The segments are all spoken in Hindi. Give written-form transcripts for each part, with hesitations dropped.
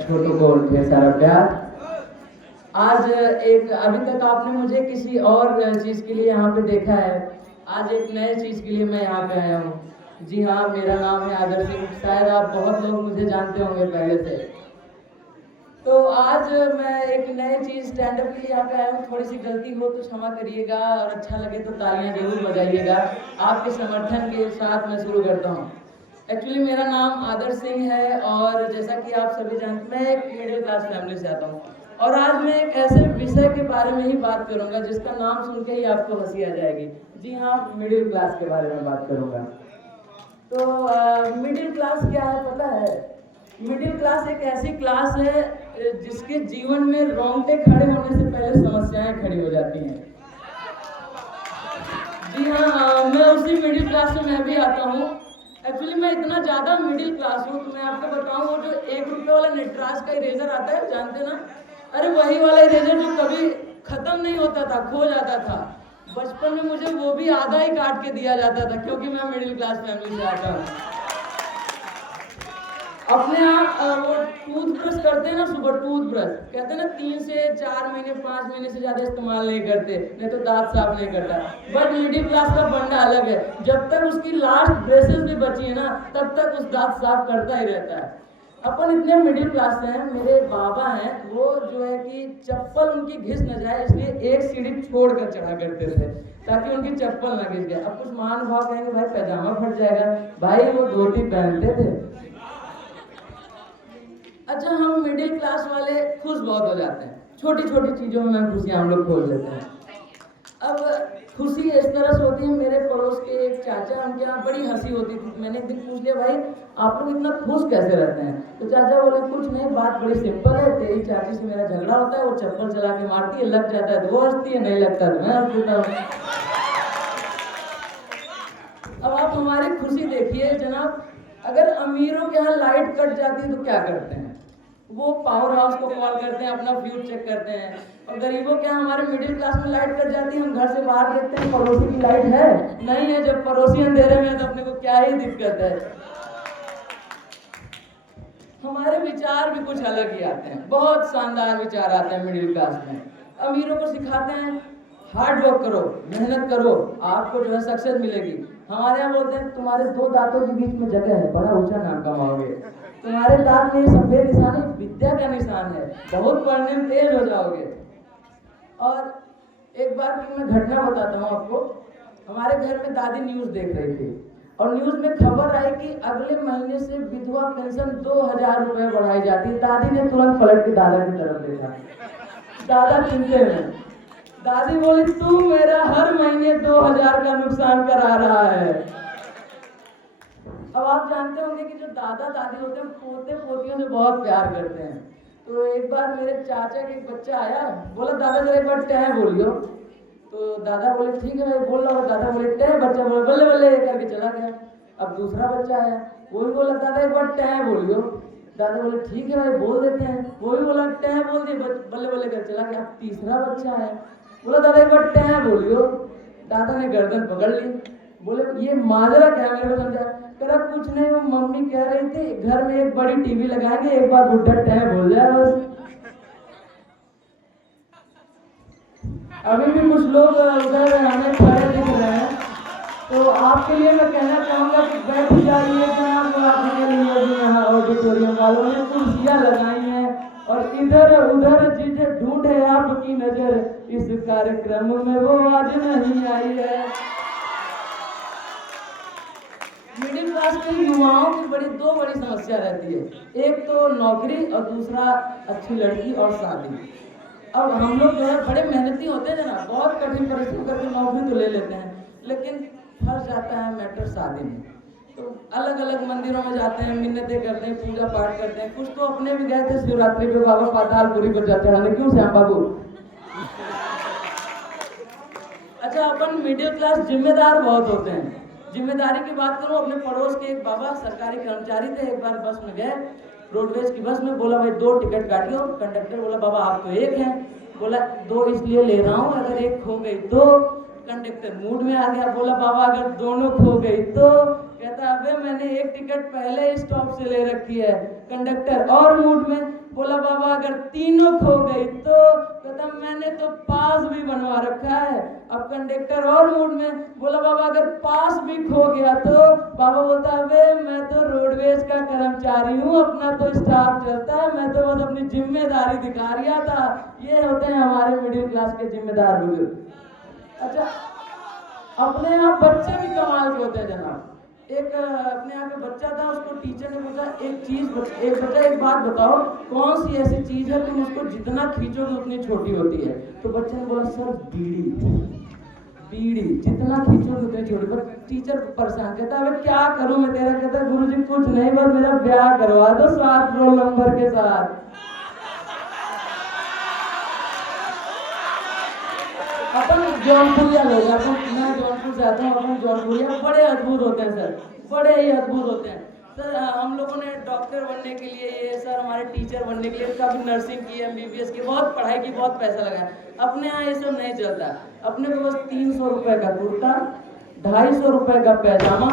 छोटू को ढेर सारा प्यार। आज एक अभी तक आपने मुझे किसी और चीज़ के लिए यहाँ पे देखा है, आज एक नए चीज़ के लिए मैं यहाँ पे आया हूँ। जी हाँ, मेरा नाम है आदर सिंह। शायद आप बहुत लोग मुझे जानते होंगे पहले से। तो आज मैं एक नए चीज़ स्टैंड अप के लिए यहाँ पे आया हूँ। थोड़ी सी गलती हो तो क्षमा करिएगा और अच्छा लगे तो तालियां जरूर बजाइएगा। आपके समर्थन के साथ मैं शुरू करता हूँ। एक्चुअली मेरा नाम आदर सिंह है और जैसा कि आप सभी जानते हैं, मैं एक मिडिल क्लास फैमिली से आता हूँ और आज मैं एक ऐसे विषय के बारे में ही बात करूँगा जिसका नाम सुन के ही आपको हंसी आ जाएगी। जी हाँ, मिडिल क्लास के बारे में बात करूँगा। तो मिडिल क्लास क्या है पता है? मिडिल क्लास एक ऐसी क्लास है जिसके जीवन में रोंगटे खड़े होने से पहले समस्याएं खड़ी हो जाती हैं। जी हाँ, मैं उसी मिडिल क्लास से मैं भी आता हूँ। एक्चुअली मैं इतना ज़्यादा मिडिल क्लास हूँ तो मैं आपको बताऊँ, वो जो 1 रुपये वाला नटराज का इरेजर आता है, जानते ना? अरे वही वाला इरेजर जो कभी ख़त्म नहीं होता था, खो जाता था। बचपन में मुझे वो भी आधा ही काट के दिया जाता था क्योंकि मैं मिडिल क्लास फैमिली से आता हूँ। अपने आप वो टूथब्रश करते हैं ना, सुबह टूथब्रश कहते हैं ना 3 से 4 महीने 5 महीने से ज़्यादा इस्तेमाल नहीं करते, नहीं तो दांत साफ नहीं करता। बट मिडिल क्लास का फंडा अलग है, जब तक उसकी लास्ट ब्रेसेस भी बची है ना तब तक उस दांत साफ करता ही रहता है। अपन इतने मिडिल क्लास से हैं, मेरे बाबा हैं, वो जो है कि चप्पल उनकी घिस न जाए इसलिए एक सीढ़ी छोड़ कर चढ़ा करते थे ताकि उनकी चप्पल ना घिस जाए। अब कुछ महानुभाव कहेंगे भाई पैजामा फट जाएगा, भाई वो धोती पहनते थे। अच्छा, हम मिडिल क्लास वाले खुश बहुत हो जाते हैं, छोटी छोटी चीज़ों में खुशियाँ हम लोग खोज लेते हैं। अब खुशी इस तरह से होती है, मेरे पड़ोस के एक चाचा, उनके यहाँ बड़ी हंसी होती थी। मैंने एक दिन पूछ लिया, भाई आप लोग इतना खुश कैसे रहते हैं? तो चाचा बोले, कुछ नहीं, बात बड़ी सिंपल है, तेरी चाची से मेरा झगड़ा होता है, वो चप्पल चला के मारती है, लग जाता है तो वो हंसती है, नहीं लगता तो मैं हंस देता हूँ। अब आप हमारी खुशी देखिए जनाब, अगर अमीरों के यहाँ लाइट कट जाती है तो क्या करते हैं? वो पावर हाउस को कॉल करते हैं, अपना फ्यूज चेक करते हैं। और गरीबों के यहाँ, हमारे मिडिल क्लास में लाइट कट जाती है, हम घर से बाहर देखते हैं पड़ोसी की लाइट है नहीं है। जब पड़ोसी अंधेरे में है तो अपने को क्या ही दिक्कत है। हमारे विचार भी कुछ अलग ही आते हैं, बहुत शानदार विचार आते हैं मिडिल क्लास में। अमीरों को सिखाते हैं हार्ड वर्क करो, मेहनत करो, आपको जो है सक्सेस मिलेगी। हमारे यहाँ बोलते हैं तुम्हारे 2 दांतों के बीच में जगह है, बड़ा ऊंचा नाम कमाओगे। तुम्हारे दांत में सफेद निशान है, विद्या का निशान है, बहुत पढ़ने में तेज हो जाओगे। और एक बार की मैं घटना बताता हूँ आपको। हमारे घर में दादी न्यूज़ देख रही थी और न्यूज़ में खबर आई कि अगले महीने से विधवा पेंशन 2000 रुपये बढ़ाई जाती है। दादी ने तुरंत पलट के दादा की तरफ देखा, दादा चिंते में। दादी बोली, तू मेरा हर महीने 2000 का नुकसान करा रहा है। अब आप जानते होंगे कि जो दादा दादी होते हैं पोते पोतियों से बहुत प्यार करते हैं। तो एक बार मेरे चाचा के एक बच्चा आया, बोला दादा जरा एक बार टह बोलियो। तो दादा बोले ठीक है भाई बोल रहा हूँ। दादा बोले टह, बच्चा बोले बल्ले बल्ले करके चला गया। अब दूसरा बच्चा आया, वो भी बोला दादा एक बार टह बोलियो। दादा बोले ठीक है भाई बोल देते हैं, वो भी बोला टह बोल दिए, बल्ले बल्ले कर चला गया। अब तीसरा बच्चा आया, बोला दादा एक बार टह बोलियो। दादा ने गर्दन पकड़ ली, बोले ये माजरा क्या है, मेरे को समझा। करा कुछ नहीं, वो मम्मी कह रही थी घर में एक बड़ी टीवी लगाएंगे, एक बार बुढ़ा टह बोल जाए बस। अभी भी कुछ लोग उधर हमें खड़े दिख रहे हैं, तो आपके लिए मैं कहना चाहूँगा कि बैठ जाइए जनाब। आपके लिए भी यहाँ ऑडिटोरियम वालों ने कुर्सियाँ लगाई हैं और इधर उधर जिसे ढूंढे आपकी नजर, इस कार्यक्रम में वो आज नहीं आई है। मिडिल क्लास के युवाओं की दो बड़ी समस्या रहती है, एक तो नौकरी और दूसरा अच्छी लड़की और शादी। अब हम लोग जो है बड़े मेहनती होते हैं ना, बहुत कठिन परिश्रम करके नौकरी तो ले लेते हैं, लेकिन फंस जाता है मैटर शादी में। तो अलग अलग मंदिरों में जाते हैं, मिन्नतें करते हैं, पूजा पाठ करते हैं। कुछ तो अपने भी गए थे शिवरात्रि पे बाबा पातालपुरी को चढ़ाने, क्यों श्याम बाबू? अच्छा, अपन मिडिल क्लास जिम्मेदार बहुत होते हैं। जिम्मेदारी की बात करूं, अपने पड़ोस के एक बाबा सरकारी कर्मचारी थे, एक बार बस में गए, रोडवेज की बस में, बोला भाई 2 टिकट काटियो। कंडक्टर बोला बाबा आप तो एक हैं। बोला 2 इसलिए ले रहा हूँ, अगर एक खो गई तो। कंडक्टर मूड में आ गया, बोला बाबा अगर दोनों खो गई तो। कहता अबे मैंने एक टिकट पहले स्टॉप से ले रखी है। कंडक्टर और मूड में अगर तीनों खो गई तो कहता मैंने तो पास भी बनवा रखा है। अब कंडक्टर और मूड में बोला बाबा अगर पास भी खो गया तो? बाबा बोलता अबे मैं तो रोडवेज का कर्मचारी हूँ, अपना तो स्टाफ चलता है, मैं तो बस अपनी जिम्मेदारी दिखा रहा था। ये होते हैं हमारे मिडिल क्लास के जिम्मेदार बुजुर्ग। अच्छा, अपने यहाँ बच्चे भी कमाल के होते हैं जनाब। एक अपने यहाँ पे बच्चा था, उसको टीचर ने पूछा एक बच्चा एक बात बताओ, कौन सी ऐसी चीज है तुम उसको जितना खींचोगे उतनी छोटी होती है? तो बच्चे ने बोला सर बीड़ी। बीड़ी जितना खींचोगे उतनी छोटी। पर टीचर परेशान, कहता है क्या करूं मैं तेरा? कहता है गुरुजी कुछ नहीं, बस मेरा ब्याह करवा दो 7 रोल नंबर के साथ। अपन जौनपुरिया लोग, मैं जौनपुर से आता हूँ, अपन जौनपुरिया बड़े अद्भुत होते हैं सर, बड़े ही अद्भुत होते हैं सर। हम लोगों ने डॉक्टर बनने के लिए, ये सर हमारे टीचर बनने के लिए काफ़ी नर्सिंग की, MBBS की, बहुत पढ़ाई की, बहुत पैसा लगाया। अपने यहाँ ये सब नहीं चलता। अपने को बस 300 रुपये का कुर्ता, 250 रुपये का पैजामा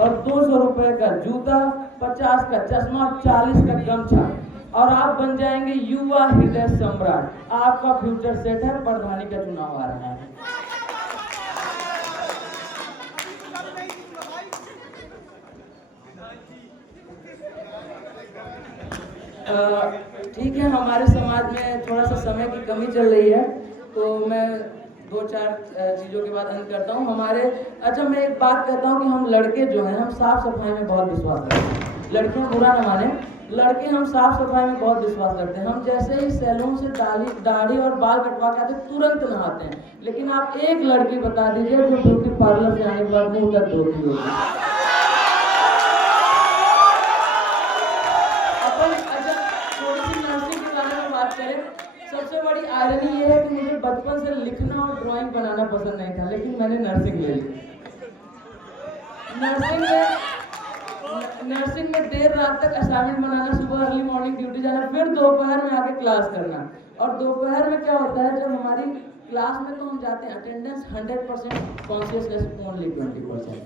और 200 रुपये का जूता, 50 का चश्मा, 40 का गमछा, और आप बन जाएंगे युवा हृदय सम्राट। आपका फ्यूचर सेट है, प्रधानी का चुनाव आ रहा है। ठीक है, हमारे समाज में थोड़ा सा समय की कमी चल रही है, तो मैं 2-4 चीज़ों के बाद अंत करता हूँ हमारे। अच्छा, मैं एक बात कहता हूँ कि हम लड़के जो हैं, हम साफ सफाई में बहुत विश्वास रखते हैं। लड़कियों बुरा न माने, लड़के हम साफ सफाई में बहुत विश्वास रखते हैं। हम जैसे ही सैलून से दाढ़ी और बाल कटवा के आते तुरंत नहाते हैं। लेकिन आप एक लड़की बता दीजिए जो ब्यूटी पार्लर से आने के बाद मुंह तक धोती होगी। अपन अच्छा थोड़ी सी नर्सिंग के बारे में बात करें। सबसे बड़ी आयरनी ये है कि मुझे बचपन से लिखना और ड्राइंग बनाना पसंद नहीं था, लेकिन मैंने नर्सिंग ले ली। नर्सिंग में देर रात तक असाइनमेंट बनाना, सुबह अर्ली मॉर्निंग ड्यूटी जाना, फिर दोपहर में आके क्लास करना। और दोपहर में क्या होता है, जब हमारी क्लास में तो हम जाते हैं, अटेंडेंस 100%, कॉन्शियसनेस ओनली 20%।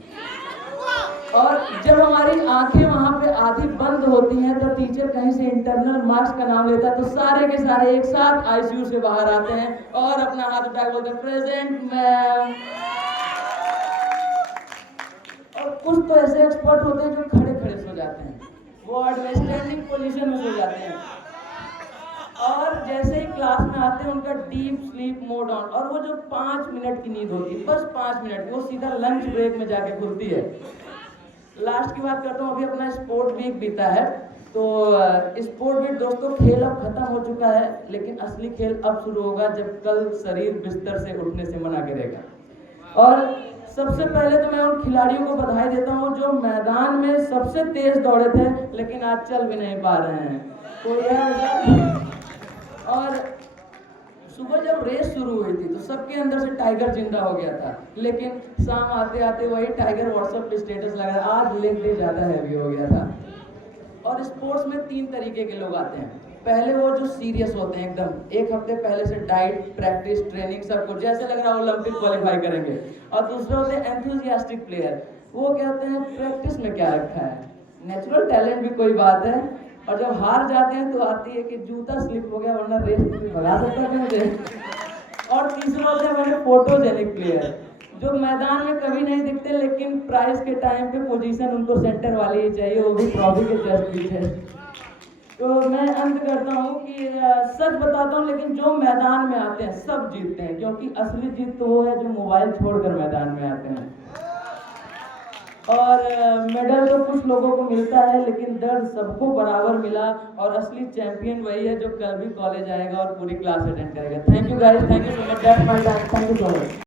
और जब हमारी आंखें वहां पे आधी बंद होती हैं तो टीचर कहीं से इंटरनल मार्क्स का नाम लेता है, तो सारे के सारे एक साथ ICU से बाहर आते हैं और अपना हाथ उठा के बोलते हैं प्रेजेंट मैम। और कुछ तो ऐसे एक्सपर्ट होते हैं जो खड़े खड़े सो जाते हैं, वार्ड में स्टैंडिंग पोजीशन में सो जाते हैं। और जैसे ही क्लास में आते हैं उनका डीप स्लीप मोड ऑन, और वो जो 5 मिनट की नींद होती है, बस 5 मिनट, वो सीधा लंच ब्रेक में जाके खुलती है। लास्ट की बात करता हूँ, अभी अपना स्पोर्ट वीक बीता है, तो स्पोर्ट वीक दोस्तों, खेल अब खत्म हो चुका है, लेकिन असली खेल अब शुरू होगा जब कल शरीर बिस्तर से उठने से मना करेगा। और सबसे पहले तो मैं उन खिलाड़ियों को बधाई देता हूँ जो मैदान में सबसे तेज दौड़े थे, लेकिन आज चल भी नहीं पा रहे हैं। तो और सुबह जब रेस शुरू हुई थी तो सबके अंदर से टाइगर जिंदा हो गया था, लेकिन शाम आते आते वही टाइगर व्हाट्सएप पे स्टेटस लगा, आज लेग डे ज़्यादा हैवी हो गया था। और स्पोर्ट्स में 3 तरीके के लोग आते हैं। पहले वो जो सीरियस होते हैं एकदम, 1 हफ्ते पहले से डाइट, प्रैक्टिस, ट्रेनिंग सब कुछ, जैसे लग रहा है ओलंपिक क्वालिफाई करेंगे। और दूसरे होते हैं एंथुसियास्टिक प्लेयर, वो कहते हैं प्रैक्टिस में क्या रखा है, नेचुरल टैलेंट भी कोई बात है, और जब हार जाते हैं तो आती है कि जूता स्लिप हो गया, वरना रेस में भी भगा सकता है मुझे। और तीसरे होते हैं मैंने फोटोजेनिक प्लेयर, जो मैदान में कभी नहीं दिखते, लेकिन प्राइज के टाइम पे पोजीशन उनको सेंटर वाली ही चाहिए, वो भी ट्रॉफी के जस्ट पीछे। तो मैं अंत करता हूँ कि सच बताता हूँ, लेकिन जो मैदान में आते हैं सब जीतते हैं, क्योंकि असली जीत तो वो है जो मोबाइल छोड़कर मैदान में आते हैं। और मेडल तो कुछ लोगों को मिलता है, लेकिन दर्द सबको बराबर मिला, और असली चैंपियन वही है जो कल भी कॉलेज आएगा और पूरी क्लास अटेंड करेगा। Thank you guys, thank you so much, that's my time, thank you so much.